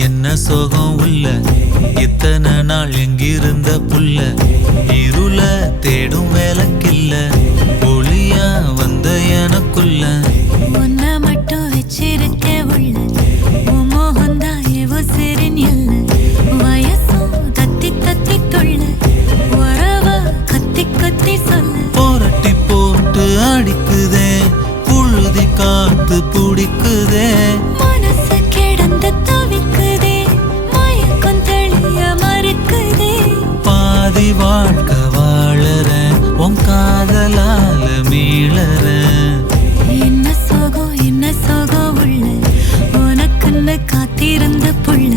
என்ன சோகம் உள்ள இத்தனை நாள் எங்கிருந்த புல்ல இருள தேடும் வேலைக்கில்ல ஒளியா வந்த எனக்குள்ள உன்னை மட்டும் வச்சிருக்க உள்ள மோகந்தான் எவோ சிறின் எல்ல வயசும் தத்தி தத்தி தொள்ள உறவ கத்தி கத்தி சொல்ல போரட்டி போட்டு அடிக்குதே புழுதி காத்து பிடிக்குதே மனசு கிடந்து தவிக்குதே மயக்கம் தெளிய மறுக்குதே பாதி வாழ்க்கை வாழறேன் உன் காதலால மீளறேன் என்ன சோகம் உள்ள உனக்குன்னு காத்திருந்த புள்ள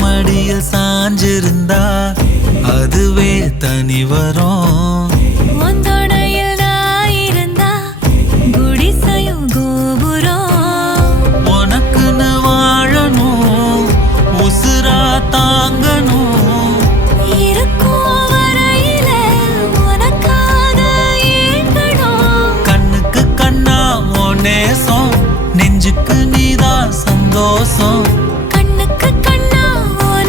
மடியில் சாஞ்சிருந்தா அதுவே தனி வரும் ஒந்தோடையில் நான் இருந்தா குடிசையும் கோபுரம் உனக்குன்னு வாழணும் உசுரா தாங்கணும் இருக்கும் வரையில உனக்காக ஏங்கணும் கண்ணுக்கு கண்ணா உன் நேசம் நெஞ்சுக்கு நீதான் சந்தோஷம் கண்ணுக்கு கண்ணா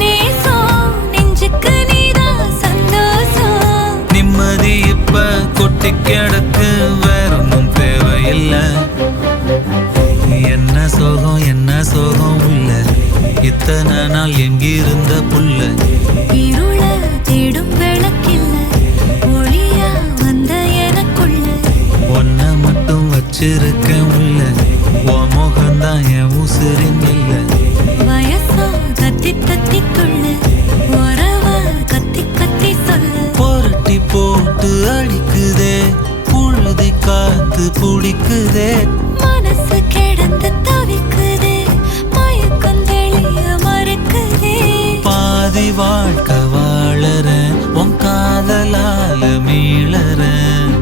நேசம் நெஞ்சுக்கு நீதான் சந்தோஷம் நிம்மதி இப்ப கொட்டி கிடக்கு வேற ஒன்றும் தேவையில்லை என்ன சோகம் உள்ள இத்தனை நாள் எங்கிருந்த புல்ல இருள தேடும் விளக்கில்ல ஒளியா வந்த எனக்குள்ள ஒன்ன மட்டும் வச்சிருக்கேன் உள்ள உன் முகம்தான் என் உசுரின் இல்ல வயசோ தத்தி தத்தி துள்ள உறவ கத்தி கத்தி சொல்ல புரட்டி போட்டு அடிக்குதே புழுதி காத்து பிடிக்குதே மனசு கிடந்து தவிக்குதே மயக்கம் தெளிய மறுக்குதே பாதி வாழ்க்கை வாழறேன் உன் காதலால மீளறேன்